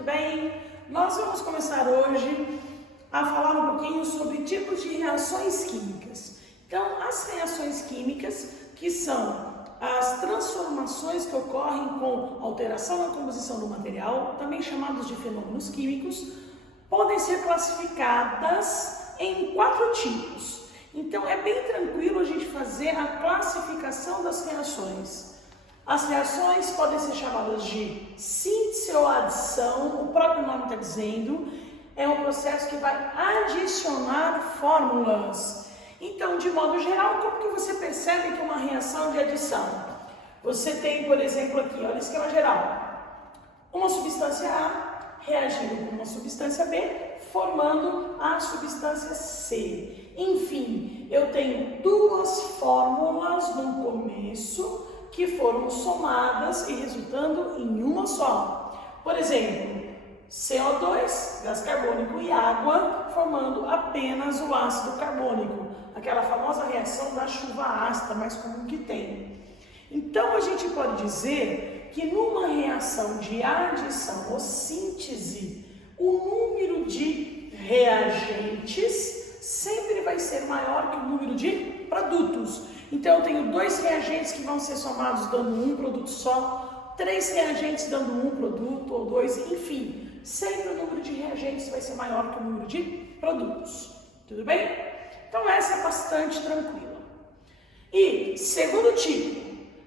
tudo bem? Nós vamos começar hoje a falar um pouquinho sobre tipos de reações químicas. Então, as reações químicas, que são as transformações que ocorrem com alteração na composição do material, também chamados de fenômenos químicos, podem ser classificadas em 4 tipos. Então, é bem tranquilo a gente fazer a classificação das reações. As reações podem ser chamadas de síntese ou adição, o próprio nome está dizendo, é um processo que vai adicionar fórmulas. Então, de modo geral, como que você percebe que é uma reação de adição? Você tem, por exemplo, aqui, olha o esquema geral. Uma substância A reagindo com uma substância B, formando a substância C. Enfim, eu tenho 2 fórmulas no começo que foram somadas e resultando em uma só. Por exemplo, CO2, gás carbônico e água, formando apenas o ácido carbônico, aquela famosa reação da chuva ácida, mais comum que tem. Então, a gente pode dizer que numa reação de adição ou síntese, o número de reagentes sempre vai ser maior que o número de produtos. Então, eu tenho 2 reagentes que vão ser somados dando um produto só, 3 reagentes dando um produto ou 2, enfim, sempre o número de reagentes vai ser maior que o número de produtos. Tudo bem? Então, essa é bastante tranquila. E, segundo tipo,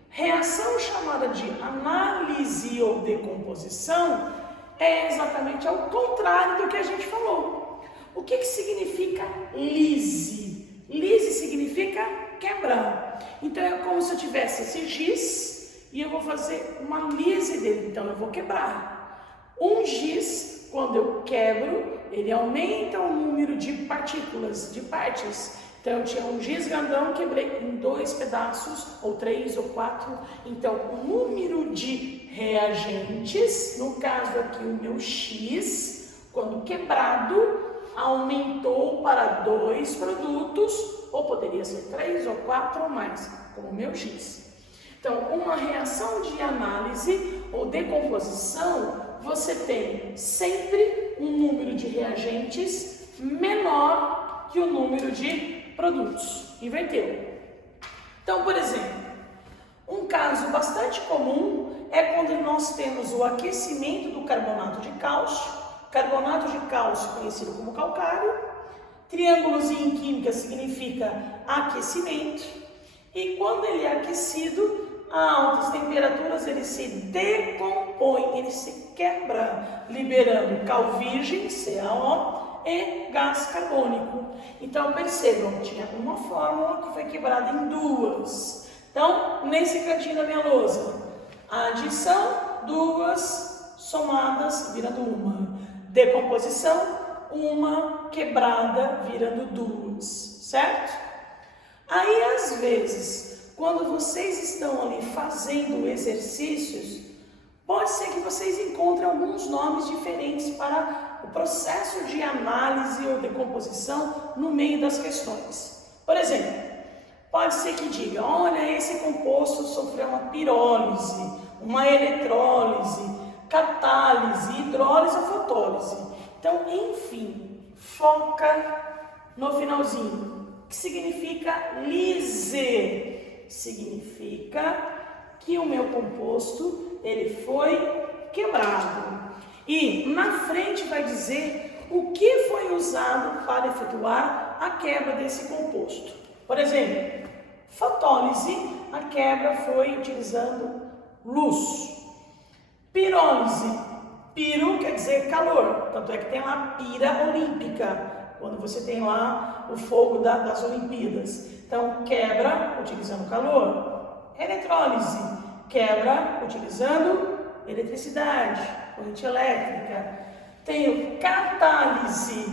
reação chamada de análise ou decomposição é exatamente ao contrário do que a gente falou. O que significa lise? Lise significa quebrar. Então, é como se eu tivesse esse giz e eu vou fazer uma lise dele. Então, eu vou quebrar. Um giz, quando eu quebro, ele aumenta o número de partículas, de partes. Então, eu tinha um giz grandão, quebrei em 2 pedaços, ou 3 ou 4. Então, o número de reagentes, no caso aqui o meu X, quando quebrado, aumentou para 2 produtos, ou poderia ser 3 ou 4 ou mais, como o meu X. Então, uma reação de análise ou decomposição, você tem sempre um número de reagentes menor que o número de produtos. Inverteu. Então, por exemplo, um caso bastante comum é quando nós temos o aquecimento do carbonato de cálcio. Carbonato de cálcio, conhecido como calcário. Triângulozinho em química significa aquecimento. E quando ele é aquecido, a altas temperaturas ele se decompõe, ele se quebra, liberando cal virgem, CaO, e gás carbônico. Então, percebam, tinha uma fórmula que foi quebrada em 2. Então, nesse cantinho da minha lousa, a adição, 2 somadas, virando uma. Decomposição, uma quebrada, virando 2, certo? Aí, às vezes, quando vocês estão ali fazendo exercícios, pode ser que vocês encontrem alguns nomes diferentes para o processo de análise ou decomposição no meio das questões. Por exemplo, pode ser que diga, olha, esse composto sofreu uma pirólise, uma eletrólise, catálise, hidrólise ou fotólise. Então, enfim, foca no finalzinho, que significa lise. Significa que o meu composto ele foi quebrado. E na frente vai dizer o que foi usado para efetuar a quebra desse composto. Por exemplo, fotólise, a quebra foi utilizando luz. Pirólise, piro quer dizer calor, tanto é que tem lá pira olímpica, quando você tem lá o fogo das Olimpíadas. Então, quebra utilizando calor. Eletrólise, quebra utilizando eletricidade, corrente elétrica. Tenho catálise,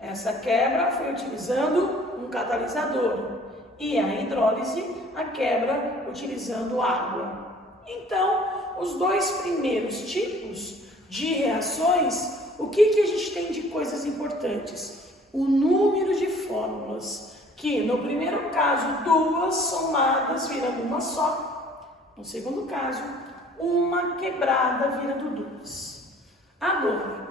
essa quebra foi utilizando um catalisador. E a hidrólise, a quebra utilizando água. Então, os 2 primeiros tipos de reações, o que a gente tem de coisas importantes? O número de fórmulas, que no primeiro caso, 2 somadas virando uma só. No segundo caso, uma quebrada virando 2. Agora,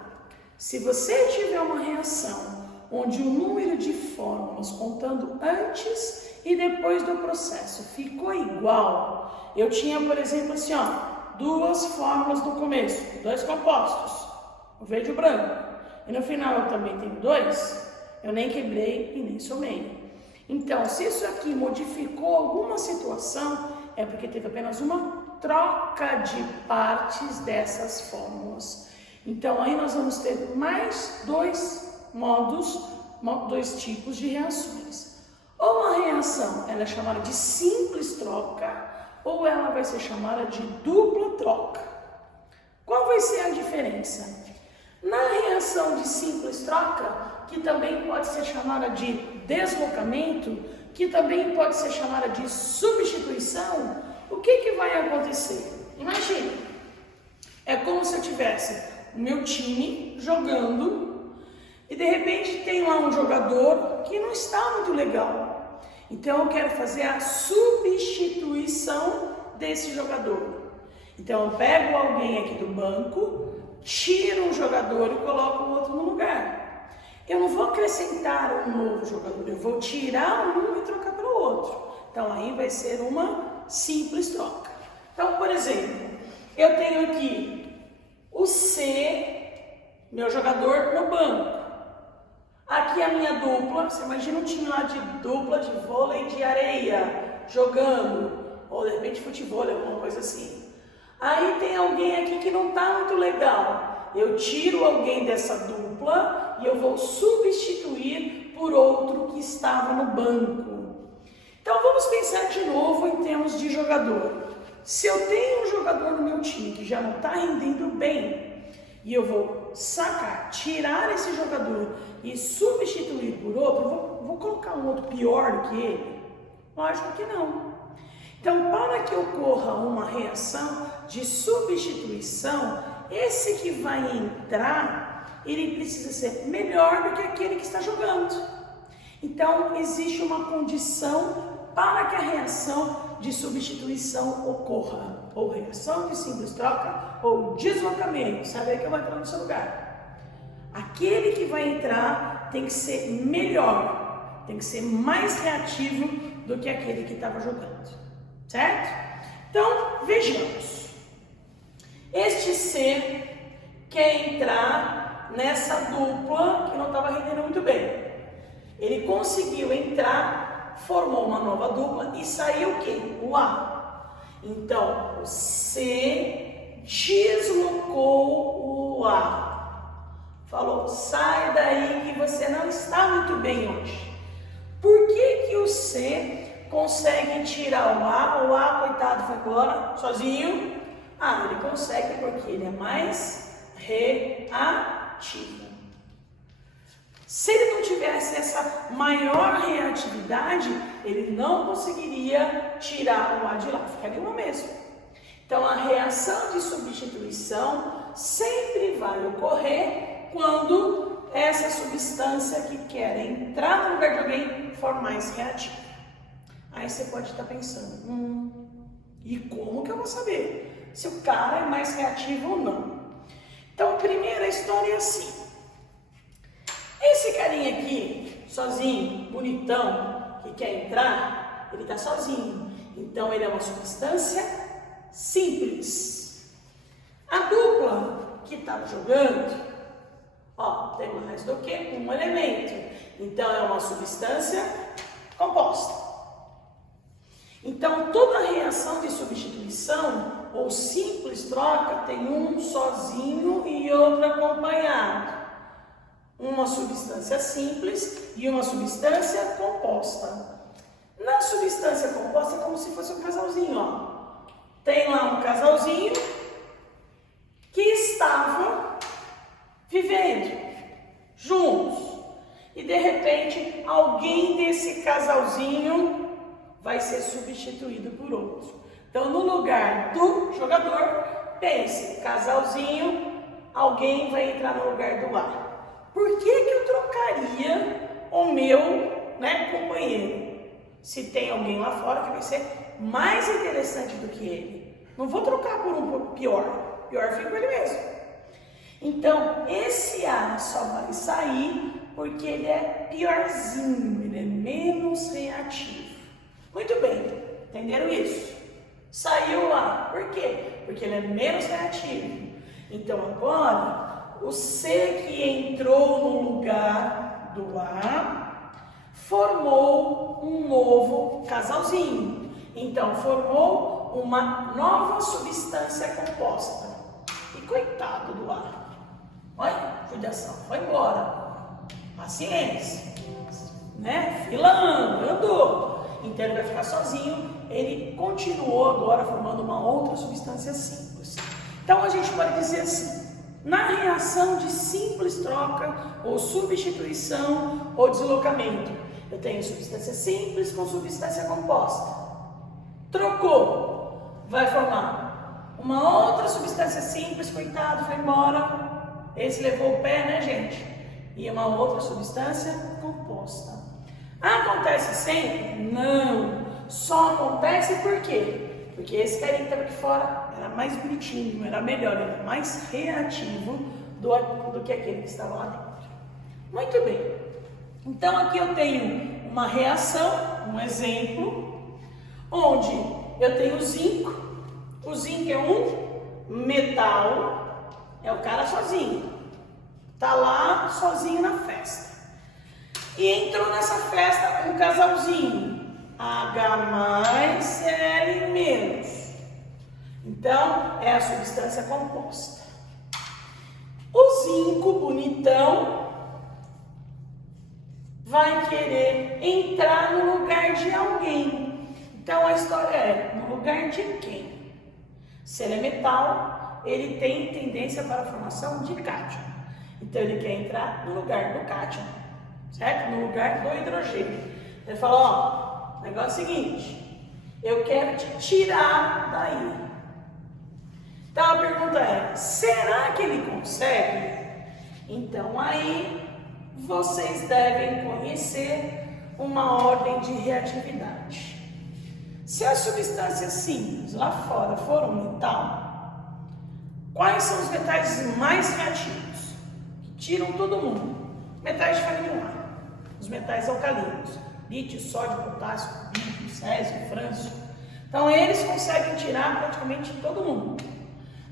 se você tiver uma reação onde o número de fórmulas contando antes e depois do processo ficou igual, eu tinha, por exemplo, assim, ó, 2 fórmulas no começo, 2 compostos, o verde e o branco, e no final eu também tenho 2, eu nem quebrei e nem somei. Então, se isso aqui modificou alguma situação, é porque teve apenas uma troca de partes dessas fórmulas. Então, aí nós vamos ter mais 2 tipos de reações. Ou a reação ela é chamada de simples troca, ou ela vai ser chamada de dupla troca. Qual vai ser a diferença? Na reação de simples troca, que também pode ser chamada de deslocamento, que também pode ser chamada de substituição, o que vai acontecer? Imagina, é como se eu tivesse o meu time jogando e de repente tem lá um jogador que não está muito legal. Então eu quero fazer a substituição desse jogador. Então eu pego alguém aqui do banco, tiro um jogador e coloco o outro no lugar. Eu não vou acrescentar um novo jogador, eu vou tirar um e trocar para o outro. Então aí vai ser uma simples troca. Então, por exemplo, eu tenho aqui o C, meu jogador no banco. Aqui a minha dupla, você imagina um time lá de dupla de vôlei de areia, jogando, ou de repente futebol, alguma coisa assim. Aí tem alguém aqui que não está muito legal. Eu tiro alguém dessa dupla e eu vou substituir por outro que estava no banco. Então vamos pensar de novo em termos de jogador. Se eu tenho um jogador no meu time que já não está rendendo bem e eu vou sacar, tirar esse jogador e substituir por outro, vou colocar um outro pior do que ele? Lógico que não. Então, para que ocorra uma reação de substituição, esse que vai entrar, ele precisa ser melhor do que aquele que está jogando. Então, existe uma condição para que a reação de substituição ocorra. Ou reação de simples troca, ou deslocamento. Sabe aí que eu vou entrar no seu lugar. Aquele que vai entrar tem que ser melhor, tem que ser mais reativo do que aquele que estava jogando. Certo? Então, vejamos. Este C quer entrar nessa dupla que não estava rendendo muito bem. Ele conseguiu entrar, formou uma nova dupla e saiu o quê? O A. Então, o C deslocou o A. Falou, sai daí que você não está muito bem hoje. Por que o C consegue tirar o A, coitado, foi embora sozinho? Ele consegue porque ele é mais reativo. Se ele não tivesse essa maior reatividade, ele não conseguiria tirar o A de lá, ficaria uma mesma. Então a reação de substituição sempre vai ocorrer quando essa substância que quer entrar no lugar de alguém for mais reativa. Aí você pode estar pensando, e como que eu vou saber se o cara é mais reativo ou não? Então, primeira história é assim. Esse carinha aqui, sozinho, bonitão, que quer entrar, ele está sozinho. Então, ele é uma substância simples. A dupla que estava jogando, tem mais do que um elemento. Então, é uma substância composta. Então, toda reação de substituição ou simples troca tem um sozinho e outro acompanhado. Uma substância simples e uma substância composta. Na substância composta é como se fosse um casalzinho, Tem lá um casalzinho que estava vivendo juntos. E de repente, alguém desse casalzinho vai ser substituído por outro. Então, no lugar do jogador, pense, casalzinho, alguém vai entrar no lugar do A. Por que eu trocaria o meu companheiro? Se tem alguém lá fora que vai ser mais interessante do que ele. Não vou trocar por um pior. Pior fica ele mesmo. Então, esse ar só vai sair porque ele é piorzinho, ele é menos reativo. Muito bem, entenderam isso? Saiu o ar, por quê? Porque ele é menos reativo. Então, agora, o C que entrou no lugar do A formou um novo casalzinho. Então, formou uma nova substância composta. E coitado do ar. Olha, judiação, foi embora. Paciência, né? Filando, andou. Então ele vai ficar sozinho. Ele continuou agora formando uma outra substância simples. Então a gente pode dizer assim: na reação de simples troca ou substituição ou deslocamento, eu tenho substância simples com substância composta. Trocou, vai formar uma outra substância simples, coitado, foi embora. Esse levou o pé, né, gente? E uma outra substância composta. Acontece sempre? Não. Só acontece por quê? Porque esse carinha que estava aqui fora era mais bonitinho, era melhor, era mais reativo do que aquele que estava lá dentro. Muito bem. Então aqui eu tenho uma reação, um exemplo, onde eu tenho o zinco. O zinco é um metal. É o cara sozinho, tá lá sozinho na festa. E entrou nessa festa um casalzinho, H mais L menos. Então, é a substância composta. O zinco bonitão vai querer entrar no lugar de alguém. Então, a história é, no lugar de quem? Se ele é metal, ele tem tendência para a formação de cátion. Então ele quer entrar no lugar do cátion, certo? No lugar do hidrogênio. Ele fala, ó, o negócio é o seguinte, eu quero te tirar daí. Então a pergunta é, será que ele consegue? Então aí vocês devem conhecer uma ordem de reatividade. Se as substâncias simples lá fora for um metal, quais são os metais mais reativos? Que tiram todo mundo. Metais de família A. Os metais alcalinos. Lítio, sódio, potássio, bírio, césio, frâncio. Então eles conseguem tirar praticamente todo mundo.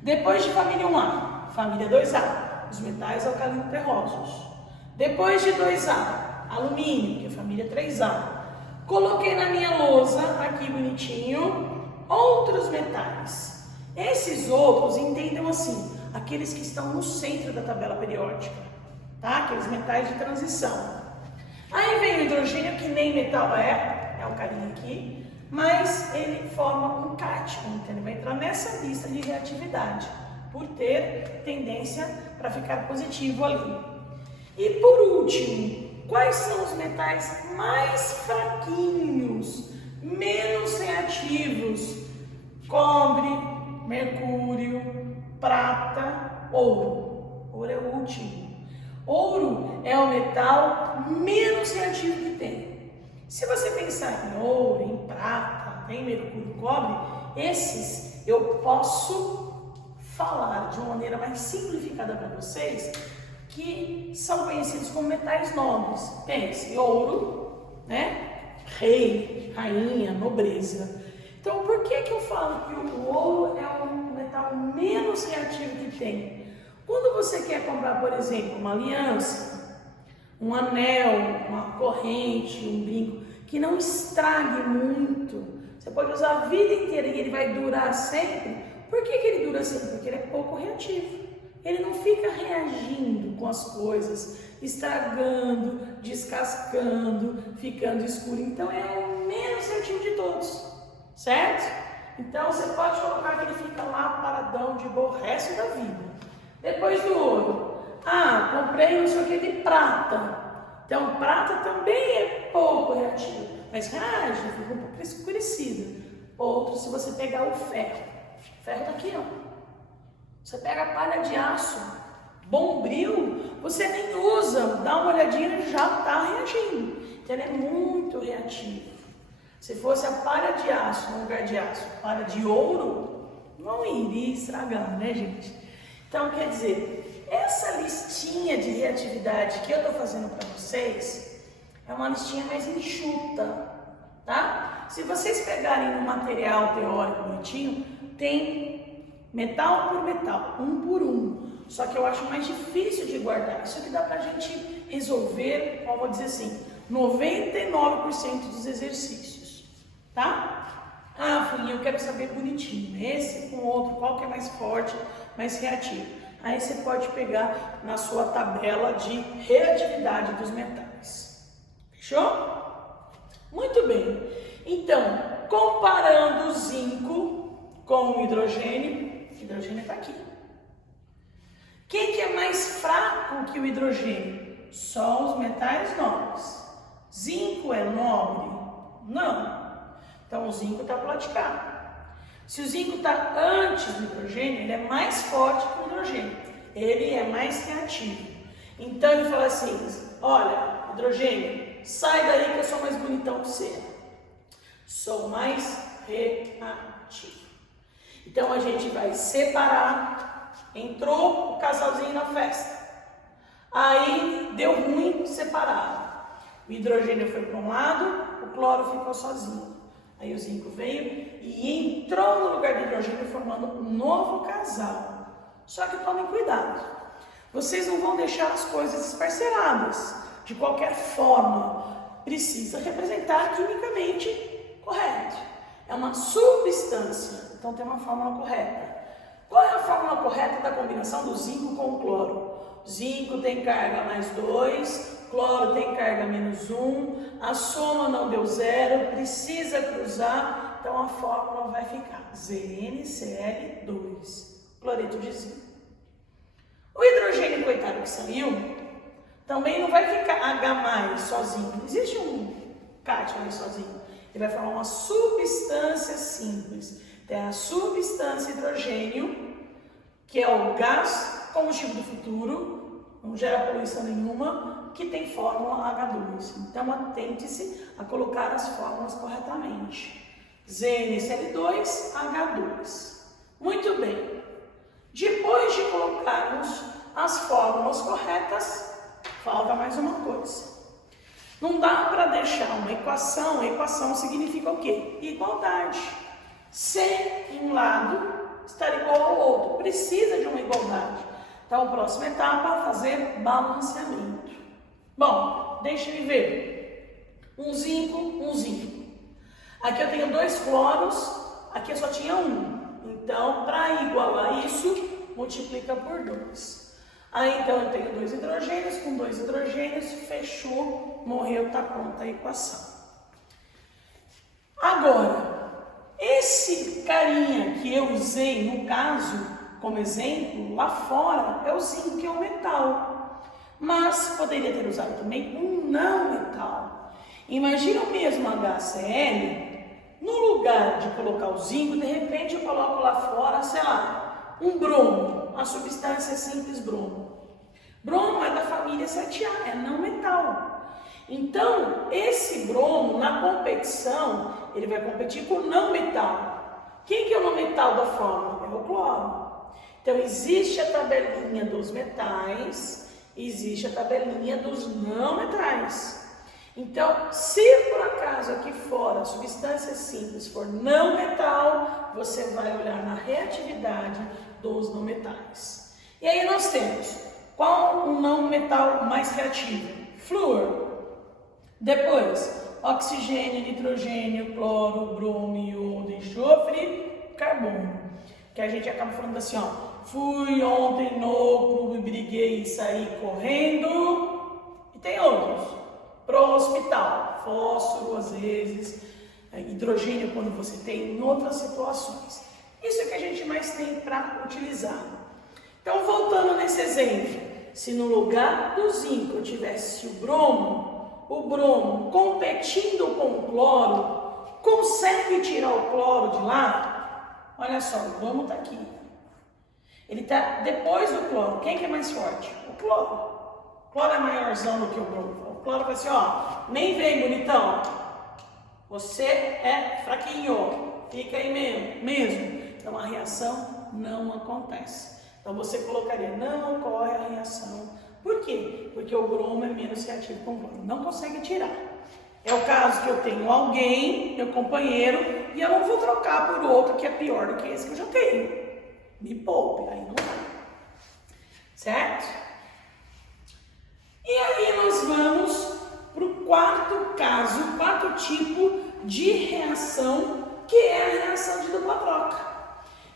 Depois de família 1A, família 2A, os metais alcalinos terrosos. Depois de 2A, alumínio, que é família 3A. Coloquei na minha lousa, aqui bonitinho, outros metais. Esses outros, entendam assim, aqueles que estão no centro da tabela periódica, tá? Aqueles metais de transição. Aí vem o hidrogênio, que nem metal é o carinha aqui, mas ele forma um cátion, então ele vai entrar nessa lista de reatividade, por ter tendência para ficar positivo ali. E por último, quais são os metais mais fraquinhos, menos reativos? Cobre, mercúrio, prata, ouro. Ouro é o último. Ouro é o metal menos reativo que tem. Se você pensar em ouro, em prata, em mercúrio, cobre, esses eu posso falar de uma maneira mais simplificada para vocês, que são conhecidos como metais nobres. Pense, ouro, né? Rei, rainha, nobreza. Então, por que eu falo que o ouro é o metal menos reativo que tem? Quando você quer comprar, por exemplo, uma aliança, um anel, uma corrente, um brinco, que não estrague muito, você pode usar a vida inteira e ele vai durar sempre. Por que ele dura sempre? Porque ele é pouco reativo. Ele não fica reagindo com as coisas, estragando, descascando, ficando escuro. Então é o menos reativo de todos, certo? Então você pode colocar que ele fica lá paradão de boa o resto da vida. Depois do ouro, comprei não sei o que de prata. Então prata também é pouco reativo, mas reage, fica um pouco escurecido. Outro, se você pegar o ferro tá aqui, ó. Você pega a palha de aço, bombril, você nem usa, dá uma olhadinha e já está reagindo. Então ele é muito reativo. Se fosse a palha de aço no lugar de aço, palha de ouro, não iria estragar, né, gente? Então quer dizer, Essa listinha de reatividade que eu estou fazendo para vocês é uma listinha mais enxuta, tá? Se vocês pegarem no material teórico bonitinho, tem metal por metal, um por um. Só que eu acho mais difícil de guardar. Isso aqui dá pra gente resolver, vou dizer assim, 99% dos exercícios, tá? Ah, Fulinha, eu quero saber bonitinho, esse com outro, qual que é mais forte, mais reativo. Aí você pode pegar na sua tabela de reatividade dos metais. Fechou? Muito bem. Então, comparando o zinco com o hidrogênio está aqui. Quem que é mais fraco que o hidrogênio? Só os metais nobres. Zinco é nobre? Não. Então o zinco está pro lado de cá. Se o zinco está antes do hidrogênio, ele é mais forte que o hidrogênio. Ele é mais reativo. Então ele fala assim, olha, hidrogênio, sai daí que eu sou mais bonitão que você. Sou mais reativo. Então a gente vai separar. Entrou o casalzinho na festa. Aí deu ruim, separaram. O hidrogênio foi para um lado, o cloro ficou sozinho. Aí o zinco veio e entrou no lugar do hidrogênio formando um novo casal. Só que tomem cuidado. Vocês não vão deixar as coisas esparceladas. De qualquer forma, precisa representar quimicamente correto. É uma substância, então tem uma fórmula correta. Qual é a fórmula correta da combinação do zinco com o cloro? Zinco tem carga mais 2, cloro tem carga menos 1, a soma não deu 0, precisa cruzar, então a fórmula vai ficar ZnCl2, cloreto de zinco. O hidrogênio, coitado que saiu, também não vai ficar H+, sozinho, não existe um cátion ali sozinho, ele vai formar uma substância simples. Tem a substância hidrogênio, que é o gás combustível do futuro, não gera poluição nenhuma, que tem fórmula H2. Então, atente-se a colocar as fórmulas corretamente. ZnCl2, H2. Muito bem. Depois de colocarmos as fórmulas corretas, falta mais uma coisa. Não dá para deixar uma equação, a equação significa o quê? Igualdade. Se um lado estar igual ao outro, precisa de uma igualdade. Então, a próxima etapa é fazer balanceamento. Bom, deixe-me ver. Um zinco, um zinco. Aqui eu tenho 2 cloros, aqui eu só tinha 1. Então, para igualar isso, multiplica por 2. Aí, então, eu tenho 2 hidrogênios, com 2 hidrogênios, fechou, morreu, está pronta a equação. Agora, esse carinha que eu usei, no caso, como exemplo, lá fora, é o zinco, que é um metal. Mas poderia ter usado também um não metal. Imagina o mesmo HCl, no lugar de colocar o zinco, de repente eu coloco lá fora, sei lá, um bromo, a substância simples bromo. Bromo é da família 7A, é não metal. Então, esse bromo, na competição, ele vai competir com o não metal. Quem que é o não metal da fórmula? É o cloro. Então, existe a tabelinha dos metais, existe a tabelinha dos não metais. Então, se por acaso aqui fora a substância simples for não metal, você vai olhar na reatividade dos não metais. E aí nós temos, qual o não metal mais reativo? Flúor. Depois, oxigênio, nitrogênio, cloro, bromo, iodo, enxofre, carbono. Que a gente acaba falando assim, ó, fui ontem no clube, briguei e saí correndo. E tem outros. Pro hospital, fósforo às vezes, hidrogênio quando você tem em outras situações. Isso é que a gente mais tem para utilizar. Então, voltando nesse exemplo, se no lugar do zinco eu tivesse o bromo competindo com o cloro, consegue tirar o cloro de lá? Olha só, o bromo está aqui. Ele está depois do cloro. Quem que é mais forte? O cloro. O cloro é maiorzão do que o bromo. O cloro vai assim, ó, nem vem, bonitão. Você é fraquinho, fica aí mesmo. Então a reação não acontece. Então você colocaria, não ocorre a reação. Por quê? Porque o bromo é menos reativo com o cloro, não consegue tirar. É o caso que eu tenho alguém, meu companheiro, e eu não vou trocar por outro que é pior do que esse que eu já tenho. Me poupe, aí não vai. Certo? E aí nós vamos para o quarto caso, o quarto tipo de reação, que é a reação de dupla troca.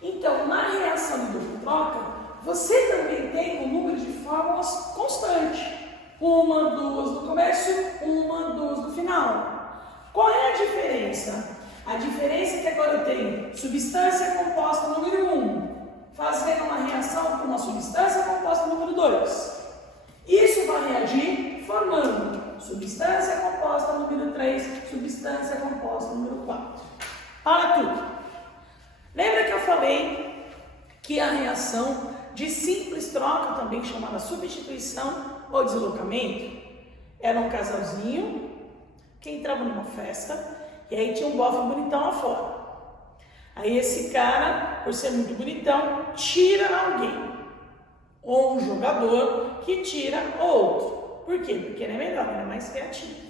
Então, na reação de dupla troca, você também tem um número de fórmulas constante. 1, 2 no começo, 1, 2 no final. Qual é a diferença? A diferença é que agora eu tenho substância composta número 1, fazendo uma reação com uma substância composta número 2. Isso vai reagir formando substância composta número 3, substância composta número 4. Para tudo. Lembra que eu falei que a reação de simples troca, também chamada substituição ou deslocamento, era um casalzinho que entrava numa festa e aí tinha um bofe bonitão lá fora. Aí esse cara, por ser muito bonitão, tira alguém. Ou um jogador que tira outro. Por quê? Porque ele é melhor, ele é mais criativo.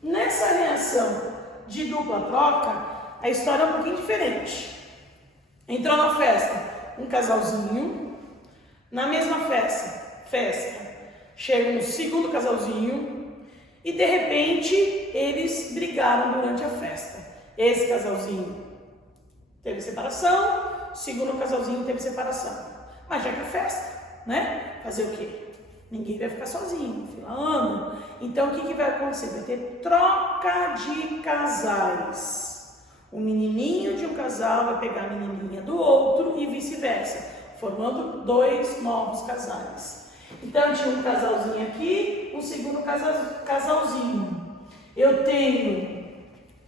Nessa reação de dupla troca, a história é um pouquinho diferente. Entrou na festa um casalzinho, na mesma festa, chega um segundo casalzinho e de repente eles brigaram durante a festa. Esse casalzinho teve separação, o segundo casalzinho teve separação. Mas já que é festa, né? Fazer o quê? Ninguém vai ficar sozinho, fila anda. Então o que vai acontecer? Vai ter troca de casais. O menininho de um casal vai pegar a menininha do outro e vice-versa, formando 2 novos casais. Então tinha um casalzinho aqui, um segundo casalzinho. Eu tenho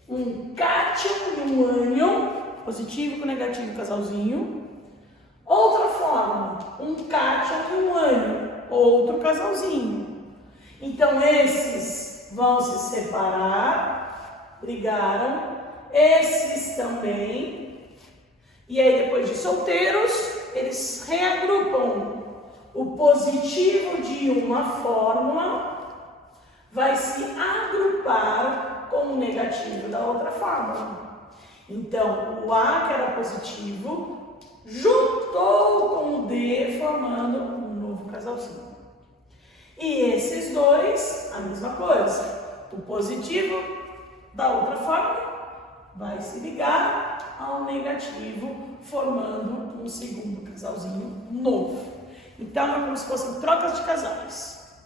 um cátion e um ânion, positivo com negativo casalzinho. Outra forma, um cátion e um ânion, outro casalzinho. Então esses vão se separar, brigaram. Esses também. E aí depois de solteiros, eles reagrupam. O positivo de uma fórmula vai se agrupar com o negativo da outra fórmula. Então, o A, que era positivo, juntou com o D, formando um novo casalzinho. E esses dois, a mesma coisa. O positivo da outra fórmula vai se ligar ao negativo, formando um segundo casalzinho novo. Então, é como se fossem trocas de casais.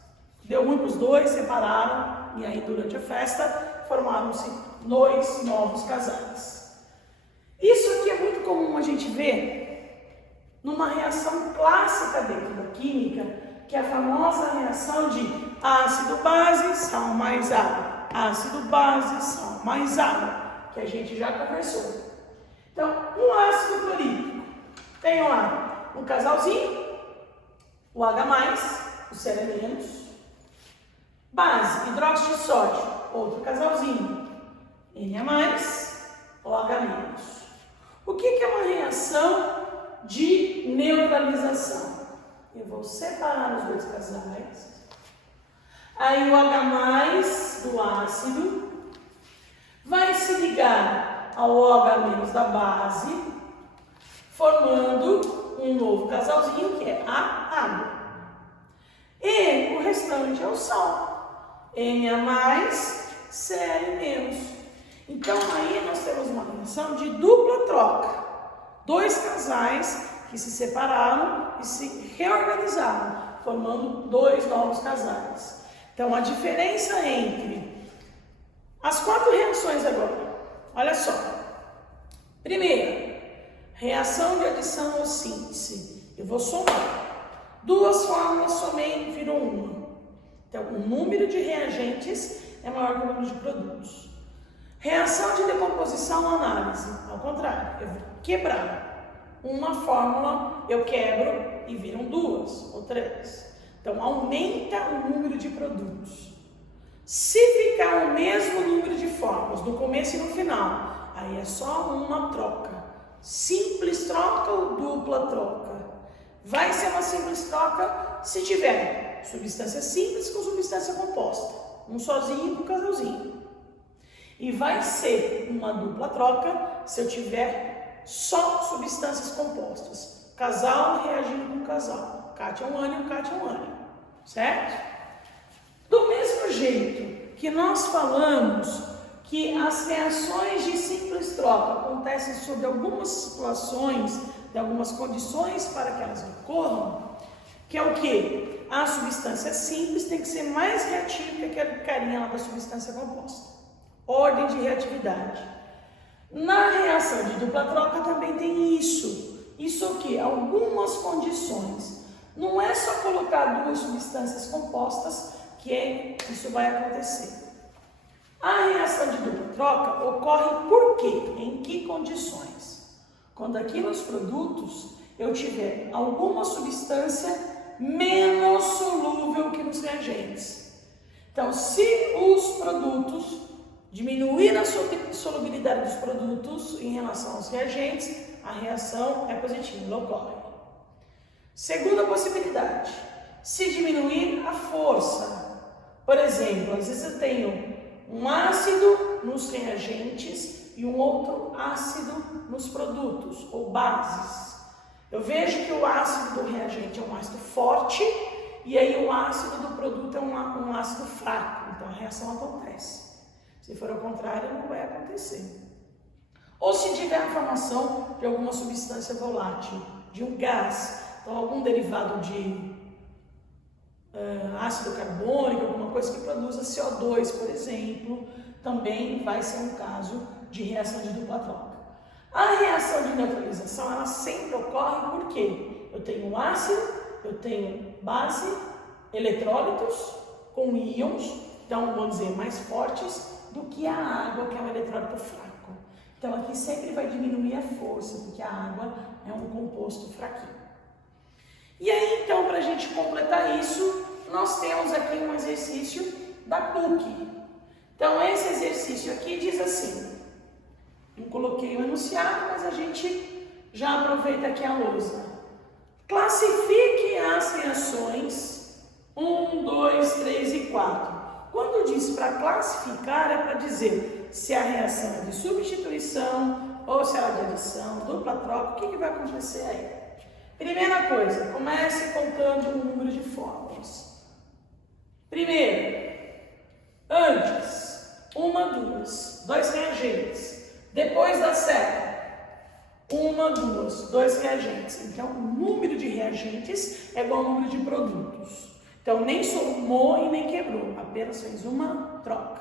Deu ruim para os dois, separaram, e aí durante a festa formaram-se 2 novos casais. Isso aqui é muito comum a gente ver numa reação clássica dentro da química, que é a famosa reação de ácido-base, sal mais água, ácido-base, sal mais água, que a gente já conversou. Então, um ácido clorídrico tem lá um casalzinho, o H+, o Cl-, base, hidróxido de sódio, outro casalzinho, Na+, OH-. O que é uma reação de neutralização? Eu vou separar os 2 casais, aí o H+ do ácido vai se ligar ao OH- da base, formando um novo casalzinho, que é a água. E o restante é o sal. Na+, Cl-. Então, aí nós temos uma reação de dupla troca. 2 casais que se separaram e se reorganizaram, formando 2 novos casais. Então, a diferença entre as 4 reações agora, olha só. Primeira, reação de adição ou síntese. Eu vou somar. 2 fórmulas somei, virou 1. Então, o número de reagentes é maior que o número de produtos. Reação de decomposição ou análise. Ao contrário, eu vou quebrar. Uma fórmula eu quebro e viram 2 ou 3. Então, aumenta o número de produtos. Se ficar o mesmo número de fórmulas no começo e no final, aí é só uma troca. Simples troca ou dupla troca? vai ser uma simples troca se tiver substância simples com substância composta, um sozinho com um casalzinho. E vai ser uma dupla troca se eu tiver só substâncias compostas, casal reagindo com casal, cátion ânion, cátion ânion, certo? Do mesmo jeito que nós falamos que as reações de simples troca acontecem sob algumas situações, de algumas condições para que elas ocorram, que é o quê? A substância simples tem que ser mais reativa que aquele carinha lá da substância composta. Ordem de reatividade. Na reação de dupla troca também tem isso. Isso o quê? Algumas condições. Não é só colocar duas substâncias compostas que isso vai acontecer. A reação de dupla troca ocorre por quê? Em que condições? Quando aqui nos produtos eu tiver alguma substância menos solúvel que nos reagentes. Então, se os produtos diminuir a solubilidade dos produtos em relação aos reagentes, a reação é positiva, ela ocorre. Segunda possibilidade, se diminuir a força. Por exemplo, às vezes eu tenho um ácido nos reagentes e um outro ácido nos produtos ou bases. Eu vejo que o ácido do reagente é um ácido forte e aí o ácido do produto é um ácido fraco, então a reação acontece. Se for ao contrário, não vai acontecer. Ou se tiver a formação de alguma substância volátil, de um gás, então algum derivado de ácido carbônico, alguma coisa que produza CO2, por exemplo, também vai ser um caso de reação de dupla troca. A reação de neutralização, ela sempre ocorre porque eu tenho um ácido, eu tenho base, eletrólitos com íons, então vamos dizer mais fortes, do que a água, que é um eletrólito fraco. Então aqui sempre vai diminuir a força, porque a água é um composto fraquinho. E aí então, para a gente completar isso, nós temos aqui um exercício da PUC. Então esse exercício aqui diz assim, não coloquei o enunciado, mas a gente já aproveita aqui a lousa. Classifique as reações 1, 2, 3 e 4. Quando diz para classificar, é para dizer se a reação é de substituição ou se ela é de adição, dupla troca, o que vai acontecer aí? Primeira coisa, comece contando o número de fórmulas. Primeiro, antes, 1, 2, 2 reagentes. Depois da seta, 1, 2, 2 reagentes. Então, o número de reagentes é igual ao número de produtos. Então, nem somou e nem quebrou, apenas fez uma troca.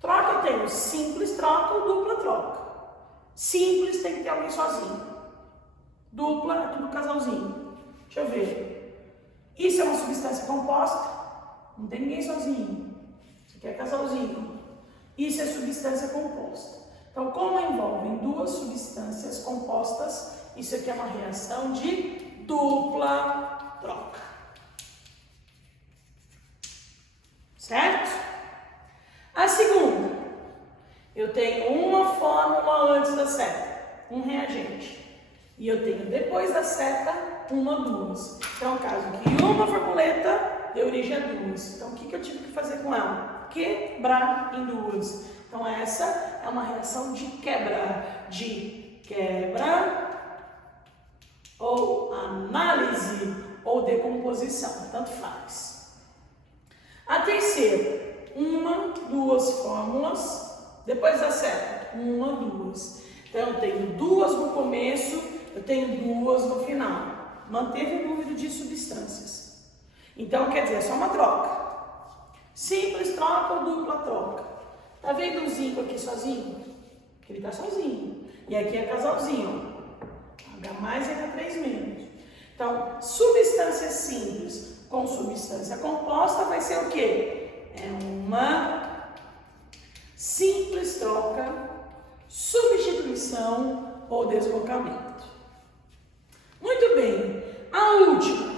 Troca eu tenho simples troca ou dupla troca. Simples tem que ter alguém sozinho. Dupla é tudo casalzinho. Deixa eu ver. Isso é uma substância composta, não tem ninguém sozinho. Isso aqui é casalzinho. Isso é substância composta. Então, como envolvem duas substâncias compostas, isso aqui é uma reação de dupla troca. Certo? A segunda, eu tenho uma fórmula antes da seta, um reagente. E eu tenho depois da seta, 1, 2. Então, caso que uma formuleta dê origem a duas. Então, o que eu tive que fazer com ela? Quebrar em duas. Então, essa é uma reação de quebra, ou análise, ou decomposição, tanto faz. A terceira, 1, 2 fórmulas, depois da seta, 1, 2. Então, eu tenho duas no começo, eu tenho duas no final. Manteve o número de substâncias. Então, quer dizer, é só uma troca. Simples troca ou dupla troca. Tá vendo o zinco aqui sozinho? Porque ele tá sozinho. E aqui é casalzinho, ó. H mais e H3 menos. Então, substância simples com substância composta vai ser o quê? É uma simples troca, substituição ou deslocamento. Muito bem. A última.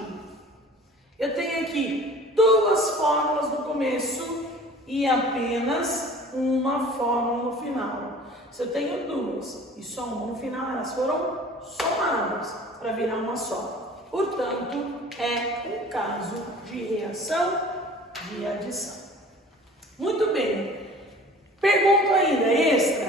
Eu tenho aqui duas fórmulas no começo e apenas uma fórmula no final. Se eu tenho duas e só uma no final, elas foram somadas para virar uma só. portanto, é um caso de reação de adição. Muito bem. Pergunta ainda extra,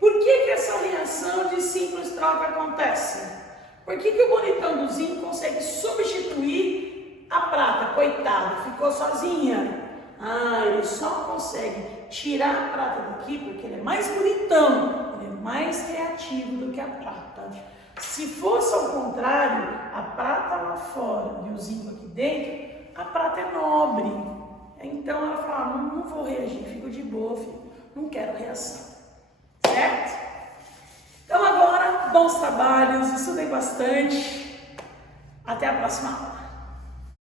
por que essa reação de simples troca acontece? Por que o bonitão do zinco consegue substituir a prata? Coitada, ficou sozinha. Ele só consegue tirar a prata daqui porque ele é mais bonitão, ele é mais reativo do que a prata. Se fosse ao contrário, a prata lá fora e o zinco aqui dentro, a prata é nobre. Então ela fala, não vou reagir, fico de boa, filho, não quero reação. Certo? Então agora, bons trabalhos, estudem bastante. Até a próxima aula.